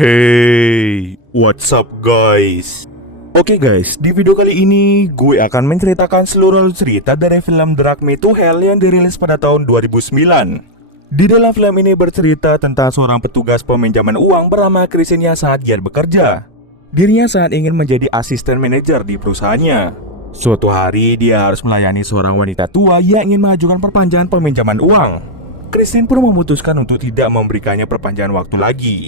Hey, what's up guys? Oke guys, di video kali ini gue akan menceritakan seluruh cerita dari film Drag Me to Hell yang dirilis pada tahun 2009. Di dalam film ini bercerita tentang seorang petugas peminjaman uang bernama Kristen yang saat giat bekerja. Dirinya saat ingin menjadi asisten manajer di perusahaannya. Suatu hari dia harus melayani seorang wanita tua yang ingin mengajukan perpanjangan peminjaman uang. Kristen pun memutuskan untuk tidak memberikannya perpanjangan waktu lagi.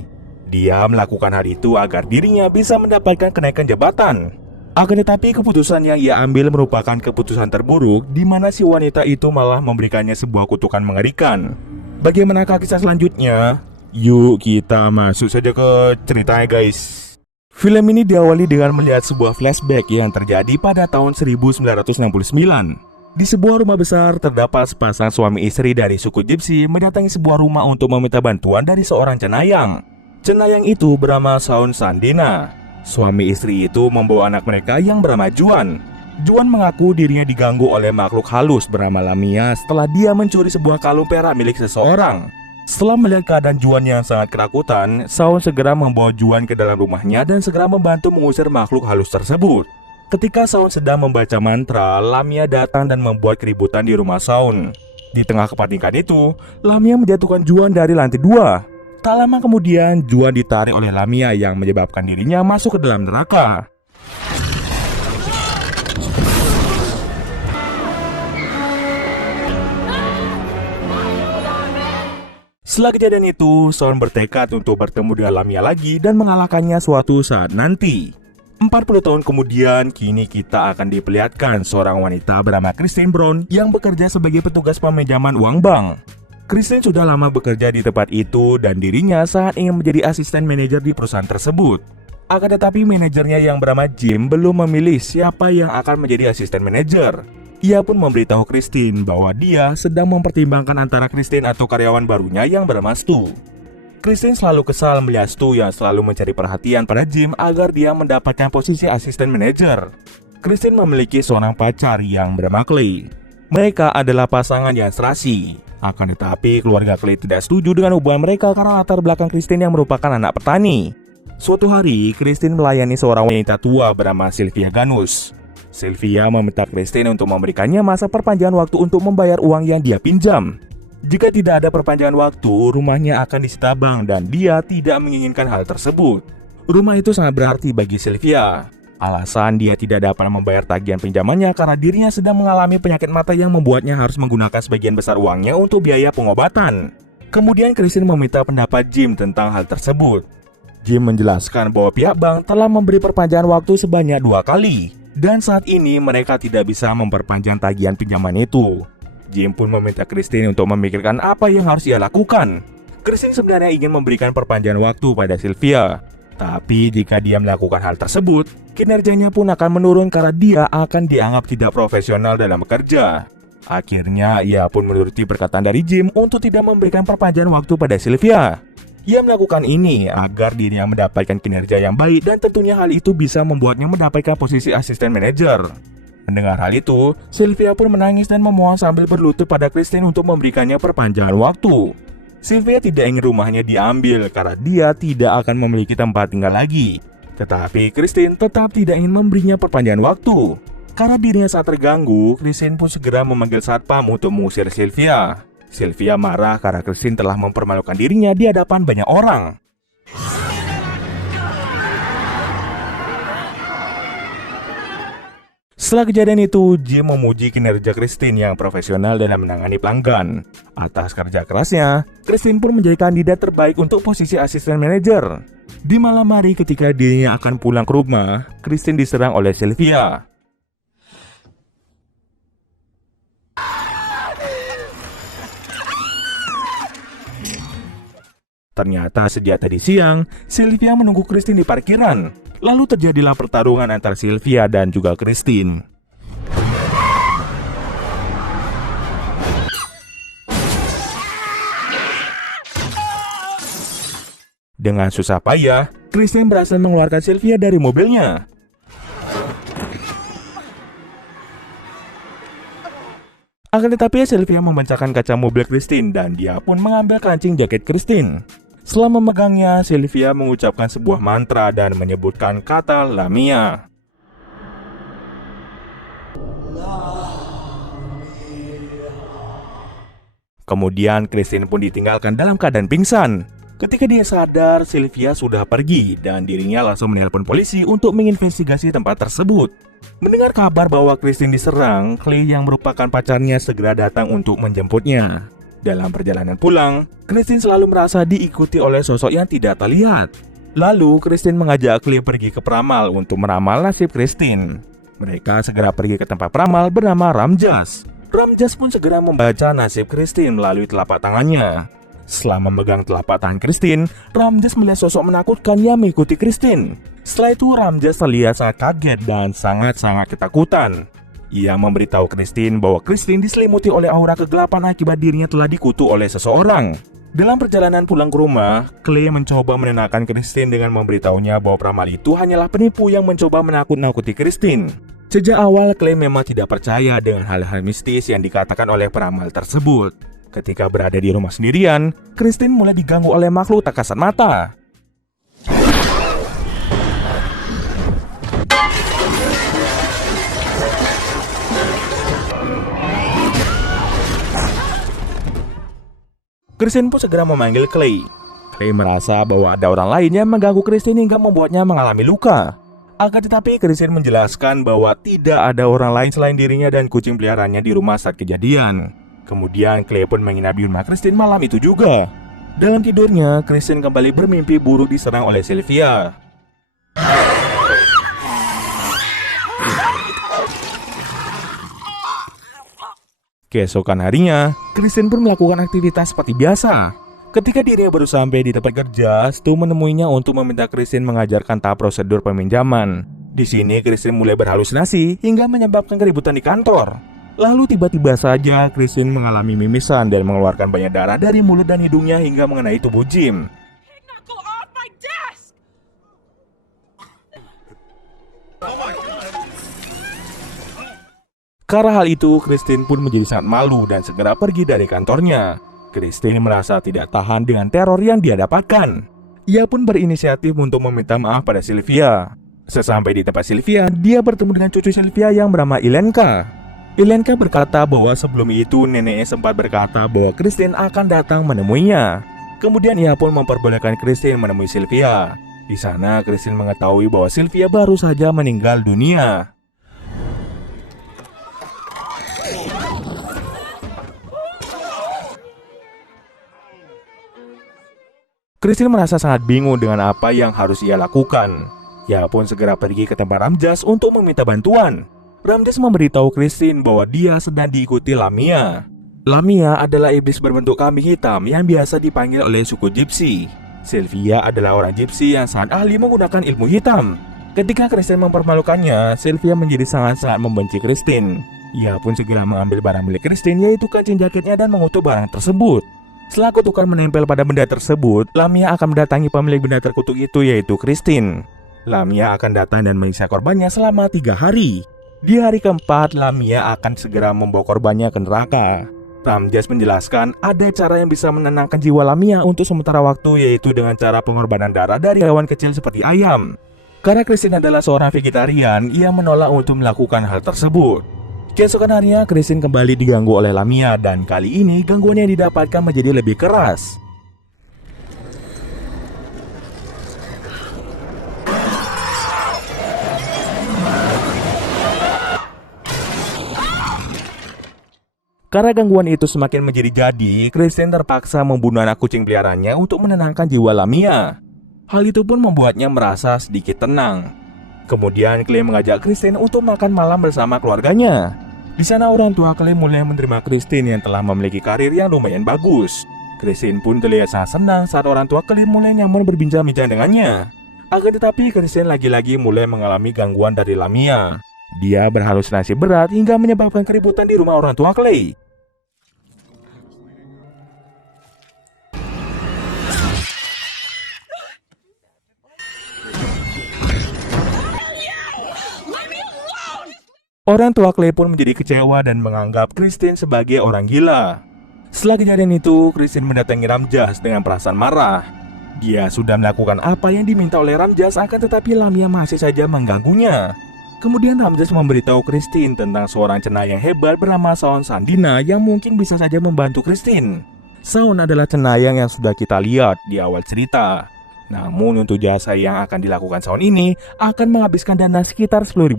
Dia melakukan hal itu agar dirinya bisa mendapatkan kenaikan jabatan. Akan tetapi keputusan yang ia ambil merupakan keputusan terburuk, di mana si wanita itu malah memberikannya sebuah kutukan mengerikan. Bagaimanakah kisah selanjutnya? Yuk kita masuk saja ke ceritanya guys. Film ini diawali dengan melihat sebuah flashback yang terjadi pada tahun 1969. Di sebuah rumah besar terdapat sepasang suami istri dari suku Gypsy mendatangi sebuah rumah untuk meminta bantuan dari seorang cenayang. Cenayang itu bernama Shaun Sandina. Suami istri itu membawa anak mereka yang bernama Juan. Juan mengaku dirinya diganggu oleh makhluk halus bernama Lamia setelah dia mencuri sebuah kalung perak milik seseorang. Setelah melihat keadaan Juan yang sangat ketakutan, Shaun segera membawa Juan ke dalam rumahnya dan segera membantu mengusir makhluk halus tersebut. Ketika Shaun sedang membaca mantra, Lamia datang dan membuat keributan di rumah Shaun. Di tengah kepanikan itu, Lamia menjatuhkan Juan dari lantai 2. Tak lama kemudian, Juan ditarik oleh Lamia yang menyebabkan dirinya masuk ke dalam neraka. Setelah kejadian itu, Shaun bertekad untuk bertemu dengan Lamia lagi dan mengalahkannya suatu saat nanti. 40 tahun kemudian, kini kita akan diperlihatkan seorang wanita bernama Kristen Brown yang bekerja sebagai petugas peminjaman uang bank. Kristen sudah lama bekerja di tempat itu dan dirinya saat ingin menjadi asisten manajer di perusahaan tersebut. Akan tetapi manajernya yang bernama Jim belum memilih siapa yang akan menjadi asisten manajer. Ia pun memberitahu Kristen bahwa dia sedang mempertimbangkan antara Kristen atau karyawan barunya yang bernama Stu. Kristen selalu kesal melihat Stu yang selalu mencari perhatian pada Jim agar dia mendapatkan posisi asisten manajer. Kristen memiliki seorang pacar yang bernama Clay. Mereka adalah pasangan yang serasi. Akan tetapi keluarga Clay tidak setuju dengan hubungan mereka karena latar belakang Kristen yang merupakan anak petani. Suatu hari, Kristen melayani seorang wanita tua bernama Sylvia Ganus. Sylvia meminta Kristen untuk memberikannya masa perpanjangan waktu untuk membayar uang yang dia pinjam. Jika tidak ada perpanjangan waktu, rumahnya akan disita bank dan dia tidak menginginkan hal tersebut. Rumah itu sangat berarti bagi Sylvia. Alasan dia tidak dapat membayar tagihan pinjamannya karena dirinya sedang mengalami penyakit mata yang membuatnya harus menggunakan sebagian besar uangnya untuk biaya pengobatan. Kemudian Kristen meminta pendapat Jim tentang hal tersebut. Jim menjelaskan bahwa pihak bank telah memberi perpanjangan waktu sebanyak 2 kali. Dan saat ini mereka tidak bisa memperpanjang tagihan pinjaman itu. Jim pun meminta Kristen untuk memikirkan apa yang harus ia lakukan. Kristen sebenarnya ingin memberikan perpanjangan waktu pada Sylvia. Tapi jika dia melakukan hal tersebut, kinerjanya pun akan menurun karena dia akan dianggap tidak profesional dalam bekerja. Akhirnya ia pun menuruti perkataan dari Jim untuk tidak memberikan perpanjangan waktu pada Sylvia. Ia melakukan ini agar dirinya mendapatkan kinerja yang baik dan tentunya hal itu bisa membuatnya mendapatkan posisi asisten manajer. Mendengar hal itu, Sylvia pun menangis dan memohon sambil berlutut pada Kristen untuk memberikannya perpanjangan waktu. Sylvia tidak ingin rumahnya diambil karena dia tidak akan memiliki tempat tinggal lagi. Tetapi Kristen tetap tidak ingin memberinya perpanjangan waktu. Karena dirinya saat terganggu, Kristen pun segera memanggil satpam untuk mengusir Sylvia. Sylvia marah karena Kristen telah mempermalukan dirinya di hadapan banyak orang. Setelah kejadian itu, Jim memuji kinerja Kristen yang profesional dalam menangani pelanggan. Atas kerja kerasnya, Kristen pun menjadi kandidat terbaik untuk posisi asisten manajer. Di malam hari ketika dirinya akan pulang ke rumah, Kristen diserang oleh Sylvia. Ternyata sejak tadi siang, Sylvia menunggu Kristen di parkiran. Lalu terjadilah pertarungan antara Sylvia dan juga Kristen. Dengan susah payah, Kristen berhasil mengeluarkan Sylvia dari mobilnya. Akan tetapi Sylvia memecahkan kaca mobil Kristen dan dia pun mengambil kancing jaket Kristen. Setelah memegangnya, Sylvia mengucapkan sebuah mantra dan menyebutkan kata Lamia. Kemudian Christine pun ditinggalkan dalam keadaan pingsan. Ketika dia sadar, Sylvia sudah pergi dan dirinya langsung menelpon polisi untuk menginvestigasi tempat tersebut. Mendengar kabar bahwa Christine diserang, Clay yang merupakan pacarnya segera datang untuk menjemputnya. Dalam perjalanan pulang, Christine selalu merasa diikuti oleh sosok yang tidak terlihat. Lalu, Christine mengajak Clay pergi ke peramal untuk meramal nasib Christine. Mereka segera pergi ke tempat peramal bernama Ramjas. Ramjas pun segera membaca nasib Christine melalui telapak tangannya. Setelah memegang telapak tangan Christine, Ramjas melihat sosok menakutkan yang mengikuti Christine. Setelah itu, Ramjas terlihat sangat kaget dan sangat-sangat ketakutan. Ia memberitahu Christine bahwa Christine diselimuti oleh aura kegelapan akibat dirinya telah dikutuk oleh seseorang. Dalam perjalanan pulang ke rumah, Clay mencoba menenangkan Christine dengan memberitahunya bahwa peramal itu hanyalah penipu yang mencoba menakut-nakuti Christine. Sejak awal, Clay memang tidak percaya dengan hal-hal mistis yang dikatakan oleh peramal tersebut. Ketika berada di rumah sendirian, Christine mulai diganggu oleh makhluk tak kasat mata. Christine pun segera memanggil Clay. Clay merasa bahwa ada orang lain yang mengganggu Christine hingga membuatnya mengalami luka. Akan tetapi Christine menjelaskan bahwa tidak ada orang lain selain dirinya dan kucing peliharaannya di rumah saat kejadian. Kemudian Clay pun menginap di rumah Christine malam itu juga. Dalam tidurnya, Christine kembali bermimpi buruk diserang oleh Sylvia. Keesokan harinya, Christine pun melakukan aktivitas seperti biasa. Ketika dirinya baru sampai di tempat kerja, Stu menemuinya untuk meminta Christine mengajarkan tahap prosedur peminjaman. Di sini, Christine mulai berhalusinasi hingga menyebabkan keributan di kantor. Lalu tiba-tiba saja Christine mengalami mimisan dan mengeluarkan banyak darah dari mulut dan hidungnya hingga mengenai tubuh Jim. Karena hal itu, Christine pun menjadi sangat malu dan segera pergi dari kantornya. Christine merasa tidak tahan dengan teror yang dia dapatkan. Ia pun berinisiatif untuk meminta maaf pada Sylvia. Sesampai di tempat Sylvia, dia bertemu dengan cucu Sylvia yang bernama Ilenka. Ilenka berkata bahwa sebelum itu neneknya sempat berkata bahwa Christine akan datang menemuinya. Kemudian ia pun memperbolehkan Christine menemui Sylvia. Di sana, Christine mengetahui bahwa Sylvia baru saja meninggal dunia. Christine merasa sangat bingung dengan apa yang harus ia lakukan. Ia pun segera pergi ke tempat Ramjas untuk meminta bantuan. Ramjas memberitahu Christine bahwa dia sedang diikuti Lamia. Lamia adalah iblis berbentuk kambing hitam yang biasa dipanggil oleh suku Gypsy. Sylvia adalah orang Gypsy yang sangat ahli menggunakan ilmu hitam. Ketika Christine mempermalukannya, Sylvia menjadi sangat-sangat membenci Christine. Ia pun segera mengambil barang milik Christine, yaitu kancing jaketnya, dan mengutuk barang tersebut. Setelah kutukan menempel pada benda tersebut, Lamia akan mendatangi pemilik benda terkutuk itu, yaitu Christine. Lamia akan datang dan menyiksa korbannya selama 3 hari. Di hari keempat, Lamia akan segera membawa korbannya ke neraka. Ramjas menjelaskan ada cara yang bisa menenangkan jiwa Lamia untuk sementara waktu, yaitu dengan cara pengorbanan darah dari hewan kecil seperti ayam. Karena Christine adalah seorang vegetarian, ia menolak untuk melakukan hal tersebut. Keesokan harinya, Christine kembali diganggu oleh Lamia, dan kali ini gangguan yang didapatkan menjadi lebih keras. Karena gangguan itu semakin menjadi-jadi, Christine terpaksa membunuh anak kucing peliharaannya untuk menenangkan jiwa Lamia. Hal itu pun membuatnya merasa sedikit tenang. Kemudian Clay mengajak Christine untuk makan malam bersama keluarganya. Di sana orang tua Clay mulai menerima Christine yang telah memiliki karir yang lumayan bagus. Christine pun terlihat sangat senang saat orang tua Clay mulai nyaman berbincang-bincang dengannya. Akan tetapi Christine lagi-lagi mulai mengalami gangguan dari Lamia. Dia berhalusinasi berat hingga menyebabkan keributan di rumah orang tua Clay. Orang tua Clay pun menjadi kecewa dan menganggap Christine sebagai orang gila. Setelah kejadian itu, Christine mendatangi Ramjas dengan perasaan marah. Dia sudah melakukan apa yang diminta oleh Ramjas, akan tetapi Lamia masih saja mengganggunya. Kemudian Ramjas memberitahu Christine tentang seorang cenayang hebat bernama Shaun Sandina yang mungkin bisa saja membantu Christine. Shaun adalah cenayang yang sudah kita lihat di awal cerita. Namun untuk jasa yang akan dilakukan Shaun ini akan menghabiskan dana sekitar $10.000.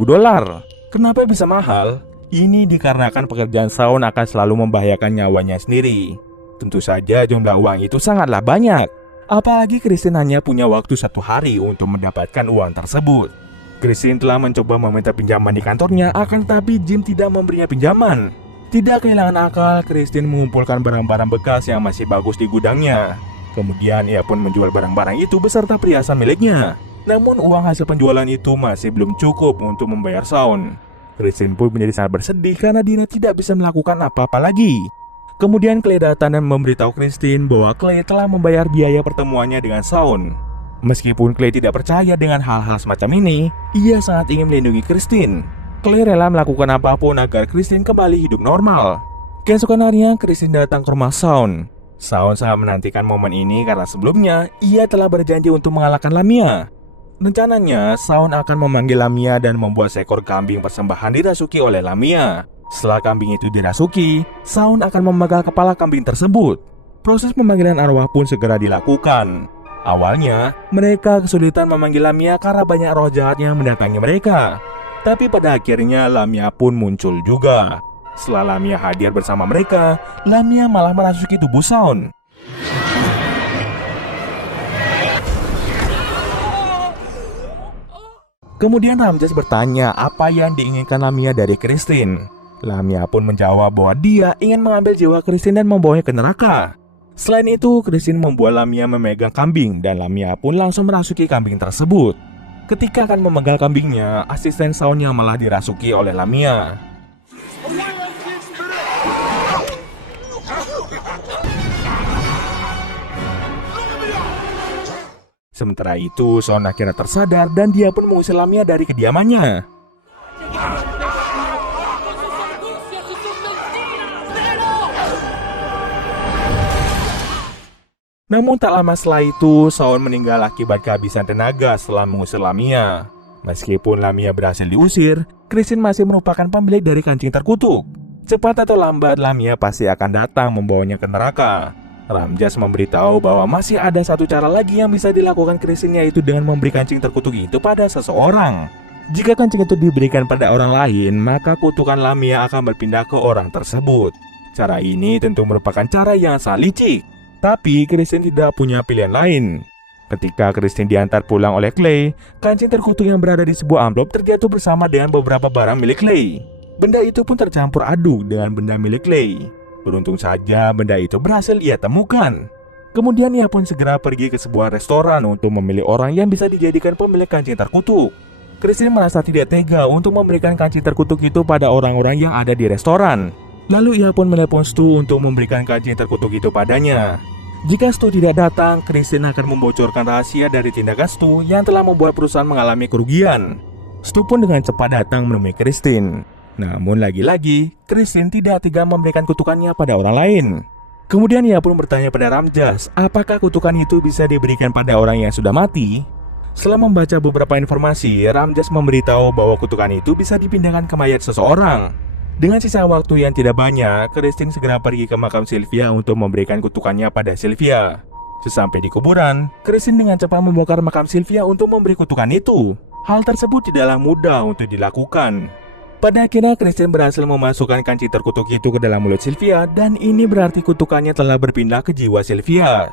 Kenapa bisa mahal? Ini dikarenakan pekerjaan Shaun akan selalu membahayakan nyawanya sendiri. Tentu saja jumlah uang itu sangatlah banyak. Apalagi Christine hanya punya waktu 1 hari untuk mendapatkan uang tersebut. Christine telah mencoba meminta pinjaman di kantornya, akan tetapi Jim tidak memberinya pinjaman. Tidak kehilangan akal, Christine mengumpulkan barang-barang bekas yang masih bagus di gudangnya. Kemudian ia pun menjual barang-barang itu beserta perhiasan miliknya. Namun uang hasil penjualan itu masih belum cukup untuk membayar Shaun. Christine pun menjadi sangat bersedih karena Dina tidak bisa melakukan apa-apa lagi. Kemudian Clay datang dan memberitahu Christine bahwa Clay telah membayar biaya pertemuannya dengan Shaun. Meskipun Clay tidak percaya dengan hal-hal semacam ini, ia sangat ingin melindungi Christine. Clay rela melakukan apapun agar Christine kembali hidup normal. Keesokan harinya, Christine datang ke rumah Shaun. Shaun sangat menantikan momen ini karena sebelumnya ia telah berjanji untuk mengalahkan Lamia. Rencananya, Shaun akan memanggil Lamia dan membuat seekor kambing persembahan dirasuki oleh Lamia. Setelah kambing itu dirasuki, Shaun akan memegang kepala kambing tersebut. Proses pemanggilan arwah pun segera dilakukan. Awalnya, mereka kesulitan memanggil Lamia karena banyak roh jahat yang mendatangi mereka. Tapi pada akhirnya Lamia pun muncul juga. Setelah Lamia hadir bersama mereka, Lamia malah merasuki tubuh Shaun. Kemudian Ramjas bertanya apa yang diinginkan Lamia dari Christine. Lamia pun menjawab bahwa dia ingin mengambil jiwa Christine dan membawanya ke neraka. Selain itu, Christine membuat Lamia memegang kambing dan Lamia pun langsung merasuki kambing tersebut. Ketika akan memegang kambingnya, asisten Shaun yang malah dirasuki oleh Lamia. Sementara itu, Shaun akhirnya tersadar dan dia pun mengusir Lamia dari kediamannya. Namun tak lama setelah itu, Shaun meninggal akibat kehabisan tenaga setelah mengusir Lamia. Meskipun Lamia berhasil diusir, Christine masih merupakan pemilik dari kancing terkutuk. Cepat atau lambat, Lamia pasti akan datang membawanya ke neraka. Ramjas memberitahu bahwa masih ada satu cara lagi yang bisa dilakukan Christine, yaitu dengan memberi kancing terkutuk itu pada seseorang. Jika kancing itu diberikan pada orang lain, maka kutukan Lamia akan berpindah ke orang tersebut. Cara ini tentu merupakan cara yang sangat licik. Tapi Christine tidak punya pilihan lain. Ketika Christine diantar pulang oleh Clay, kancing terkutuk yang berada di sebuah amplop terjatuh bersama dengan beberapa barang milik Clay. Benda itu pun tercampur aduk dengan benda milik Clay. Beruntung saja benda itu berhasil ia temukan. Kemudian ia pun segera pergi ke sebuah restoran untuk memilih orang yang bisa dijadikan pemilik kancing terkutuk. Christine merasa tidak tega untuk memberikan kancing terkutuk itu pada orang-orang yang ada di restoran. Lalu ia pun menelepon Stu untuk memberikan kancing terkutuk itu padanya. Jika Stu tidak datang, Christine akan membocorkan rahasia dari tindakan Stu yang telah membuat perusahaan mengalami kerugian. Stu pun dengan cepat datang menemui Christine. Namun lagi-lagi, Christine tidak tega memberikan kutukannya pada orang lain. Kemudian ia pun bertanya pada Ramjas, apakah kutukan itu bisa diberikan pada orang yang sudah mati? Setelah membaca beberapa informasi, Ramjas memberitahu bahwa kutukan itu bisa dipindahkan ke mayat seseorang. Dengan sisa waktu yang tidak banyak, Christine segera pergi ke makam Sylvia untuk memberikan kutukannya pada Sylvia. Sesampai di kuburan, Christine dengan cepat membongkar makam Sylvia untuk memberi kutukan itu. Hal tersebut tidaklah mudah untuk dilakukan. Pada akhirnya Christine berhasil memasukkan kancing terkutuk itu ke dalam mulut Sylvia, dan ini berarti kutukannya telah berpindah ke jiwa Sylvia.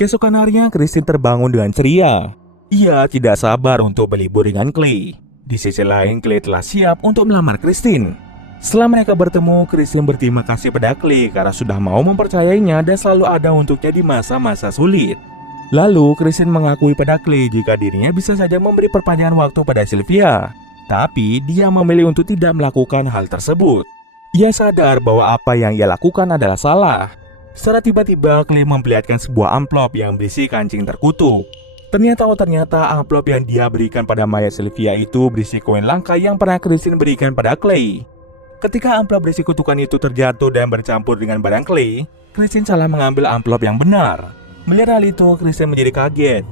Keesokan harinya, Christine terbangun dengan ceria. Ia tidak sabar untuk berlibur dengan Clay. Di sisi lain, Clay telah siap untuk melamar Christine. Setelah mereka bertemu, Christine berterima kasih pada Clay karena sudah mau mempercayainya dan selalu ada untuknya di masa-masa sulit. Lalu, Christine mengakui pada Clay jika dirinya bisa saja memberi perpanjangan waktu pada Sylvia. Tapi, dia memilih untuk tidak melakukan hal tersebut. Ia sadar bahwa apa yang ia lakukan adalah salah. Secara tiba-tiba, Clay memperlihatkan sebuah amplop yang berisi kancing terkutuk. Ternyata amplop yang dia berikan pada Maya Sylvia itu berisi koin langka yang pernah Christine berikan pada Clay. Ketika amplop berisi kutukan itu terjatuh dan bercampur dengan barang Clay, Christine salah mengambil amplop yang benar. Melihat hal itu, Christine menjadi kaget.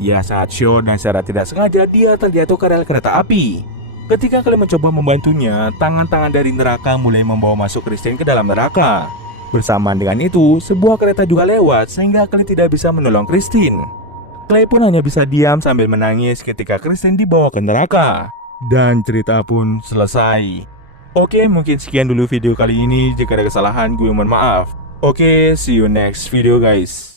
Ia sangat syok dan secara tidak sengaja dia terjatuh ke rel kereta api. Ketika Clay mencoba membantunya, tangan-tangan dari neraka mulai membawa masuk Christine ke dalam neraka. Bersamaan dengan itu, sebuah kereta juga lewat sehingga Clay tidak bisa menolong Christine. Clay pun hanya bisa diam sambil menangis ketika Christine dibawa ke neraka. Dan cerita pun selesai. Oke, mungkin sekian dulu video kali ini. Jika ada kesalahan, gue mohon maaf. Oke, see you next video guys.